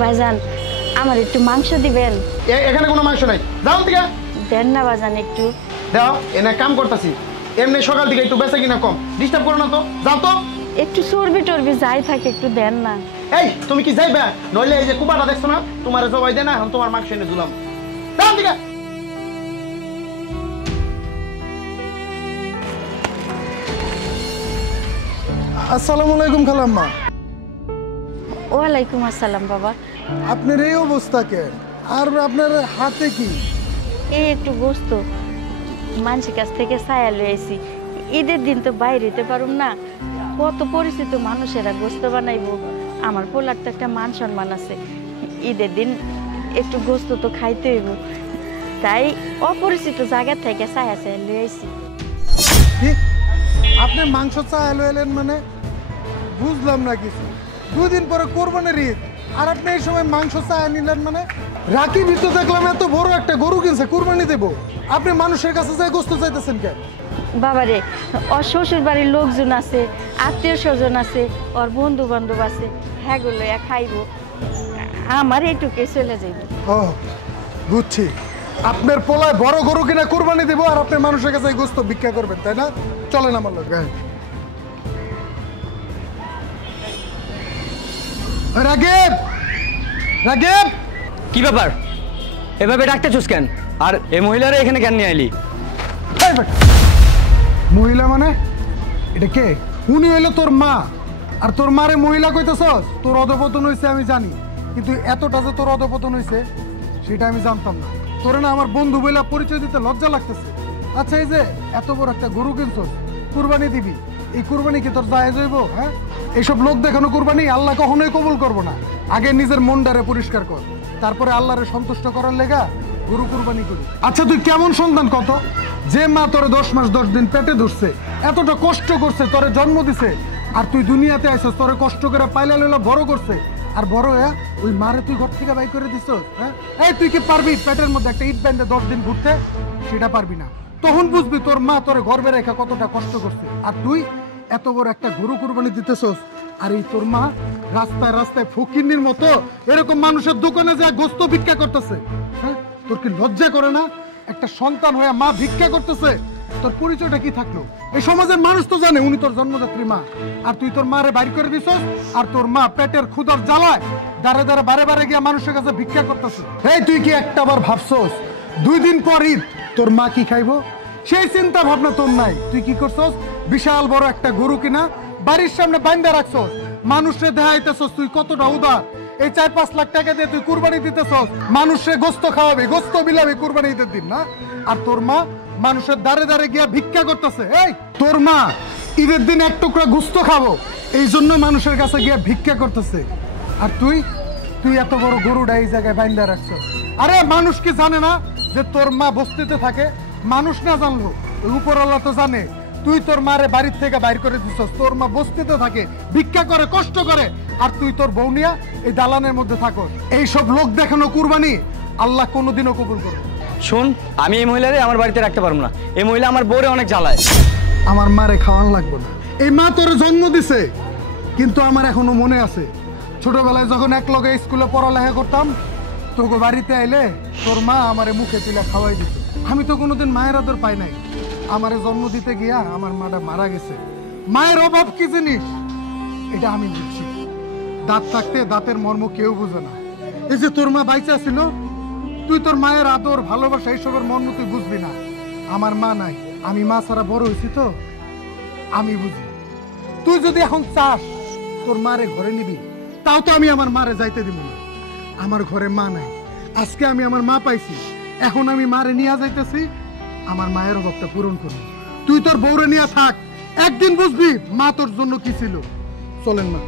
ভাইজান আমার একটু মাংস দিবেন। এখানে কোনো মাংস নাই, যাও থেকে। দেন না ভাইজান একটু। দাও, এনে কাম করতেছি, এমনি সকাল থেকে একটু বেঁচে কিনা কম, ডিস্টার্ব করো না তো, যাও তো। একটু চর্বি টর্বি যাই থাকে একটু দেন না। এই তুমি কি যাইবা? নইলে এই যে কুবাটা দেখছো না, তোমার জবাই দে না, এখন তোমার মাংস এনে দিলাম, যাও থেকে। আসসালামু আলাইকুম খালাম্মা। ওয়ালাইকুম আসসালাম বাবা। আপনার এই অবস্থা কেন? আর আপনার হাতে কি? এই একটু গোস্ত মানুষের কাছ থেকে ছায়া লয়ে আইছি। ঈদের দিন তো বাইরে যেতে পারুম না, কত পরিচিত মানুষেরা গোস্ত বানাইবো। আমার পোলার তো একটা মান সম্মান আছে, ঈদের দিন একটু গোস্ত তো খাইতে হইব, তাই অপরিচিত জায়গা থেকে ছায়া ছায়া লয়ে আইছি। আপনি মাংস চাইলো এলেন মানে? বুঝলাম না কিছু। 2 দিন পরে কোরবানির ঈদ, আর আপনি এই সময় মাংস চায় নিলেন মানে? রাকিব তো দেখলাম এত বড় একটা গরু কিনছে, কোরবানি দেব, আপনি মানুষের কাছে যায় গোস্ত চাইতেছেন কেন? বাবারে, ওর শ্বশুর বাড়ির লোকজন আছে, আত্মীয় স্বজন আছে, ওর বন্ধু বান্ধব আছে, হ্যাঁ গুলো খাইব, আমার এইটুকুই চলে যাইব। ও বুঝছি, আপনার পোলায় বড় গরু কিনা কোরবানি দেবো, আর আপনি মানুষের কাছে গোস্ত ভিক্ষা করবেন, তাই না? চলেন আমার লোক। রাগেব, রাগেব, কি ব্যাপার? এভাবে ডাকতেছিস কেন? আর এই মহিলারা এখানে কেন নিয়ে আইলি? মহিলা মানে? এটা কে? উনি হইলো তোর মা, আর তোর মারে মহিলা কইতেছস? তোর অধপতন হয়েছে আমি জানি, কিন্তু এতটা যে তোর অধপতন হয়েছে সেটা আমি জানতাম না। তোর না আমার বন্ধু বইলা পরিচয় দিতে লজ্জা লাগতেছে। আচ্ছা, এই যে এত বড় একটা গরু কিনছস, কুরবানি দিবি, এই কুরবানি কি তোর জায়েজ হইব? হ্যাঁ, এইসব লোক দেখানো কুরবানি আল্লাহ কখনোই কবুল করবো না। আগে নিজের মনটারে পরিষ্কার কর, তারপরে আল্লাহরে সন্তুষ্ট করার লেগা গরু কুরবানি করি। আচ্ছা, তুই কেমন সন্তান কত? যে মা তোরে 10 মাস 10 দিন পেটে ধরছে, এতটা কষ্ট করছে, তোরে জন্ম দিছে, আর তুই দুনিয়াতে আইছস, তোরে কষ্ট করে পাইলা লইলা বড় করছে, আর বড় হ্যাঁ ওই মারে তুই ঘর থেকে বাই করে দিছস? হ্যাঁ, এই তুই কি পারবি পেটের মধ্যে একটা ইট ব্যান্ডে 10 দিন ঘুরতে? সেটা পারবি না। তখন বুঝবি তোর মা তোরে গর্বে রেখা কতটা কষ্ট করছে, আর তুই এত বড় একটা গরু কুরবানি দিতেছস, আর এই তোর মা রাস্তায় রাস্তায় ফকিন্নির মতো এরকম মানুষের দোকানে যায় গোস্ত ভিক্ষা করতেছে। হ্যাঁ, তোর কি লজ্জা করে না? একটা সন্তান হয়ে মা ভিক্ষা করতেছে, তোর পরিচয়টা কি থাকলো? এই সমাজের মানুষ তো জানে উনি তোর জন্মদাত্রী মা, আর তুই তোর মারে বাইর করে দিছস, আর তোর মা পেটের ক্ষুধার জ্বালায় দাঁড়ে দাঁড়ে বারে বারে গিয়ে মানুষের কাছে ভিক্ষা করতেছে। এই তুই কি একটা বার ভাবছস 2 দিন পর ঈদ তোর মা কি খাইবো? সেই চিন্তা ভাবনা তোর নাই। তুই কি করছস? বিশাল বড় একটা গরু কিনা বাড়ির সামনে বাঁধা রাখছস, মানুষে দেখাইতেছস তুই কতটা উদার। এই 4-5 লাখ টাকা দিয়ে তুই কুরবানি দিতেছস, মানুষে গোস্ত খাওয়াবি, গোস্ত বিলাবি কুরবানি ঈদের দিন, না? আর তোর মা মানুষের দাঁড়ে দাঁড়ে গিয়া ভিক্ষা করতেছে। এই তোর মা ঈদের দিন 1 টুকরা গোস্ত খাবো এই জন্য মানুষের কাছে গিয়া ভিক্ষা করতেছে, আর তুই এত বড় গরুটা এই জায়গায় বাঁধা রাখছস। আরে মানুষ কি জানে না যে তোর মা বস্তিতে থাকে? মানুষ না জানলো উপরওয়ালা তো জানে। তুই তোর মারে বাড়ির থেকে বাইর করে দিছস, তোর মা বস্তিতে থাকে, ভিক্ষা করে, কষ্ট করে, আর তুই তোর বউ নিয়া এই দালানের মধ্যে থাকস। এইসব লোক দেখানো কুরবানি আল্লাহ কোনোদিনও কবুল করবে। শোন, আমি এই মহিলারে আমার বাড়িতে রাখতে পারবো না। এই মহিলা আমার বউরে অনেক জ্বালায়। আমার মারে খাওয়ান লাগবে না। এই মা তোরে জন্ম দিছে, কিন্তু আমার এখনো মনে আছে ছোটবেলায় যখন এক লগে স্কুলে পড়ালেখা করতাম, তোকে বাড়িতে আইলে তোর মা আমারে মুখে তুলে খাওয়াই দিত। আমি তো কোনোদিন মায়ের আদর পাই নাই। আমারে জন্ম দিতে গিয়া আমার মাটা মারা গেছে। মায়ের অভাব কি জিনিস এটা আমি বুঝছি। দাঁত থাকতে দাঁতের মর্ম কেউ বুঝে না। এই যে তোর মা বাইচা ছিল, তুই তোর মায়ের আদর ভালোবাসা এইসবের মর্ম তুই বুঝবি না। আমার মা নাই, আমি মা ছাড়া বড় হয়েছি, তো আমি বুঝি। তুই যদি এখন চাস তোর মারে ঘরে নিবি, তাও তো আমি আমার মারে যাইতে দিব না। আমার ঘরে মা নাই, আজকে আমি আমার মা পাইছি, এখন আমি মারে নিয়ে যাইতেছি, আমার মায়ের অভাবটা পূরণ করবো। তুই তোর বউরে নিয়ে থাক, একদিন বুঝবি মা তোর জন্য কি ছিল। চলেন মা।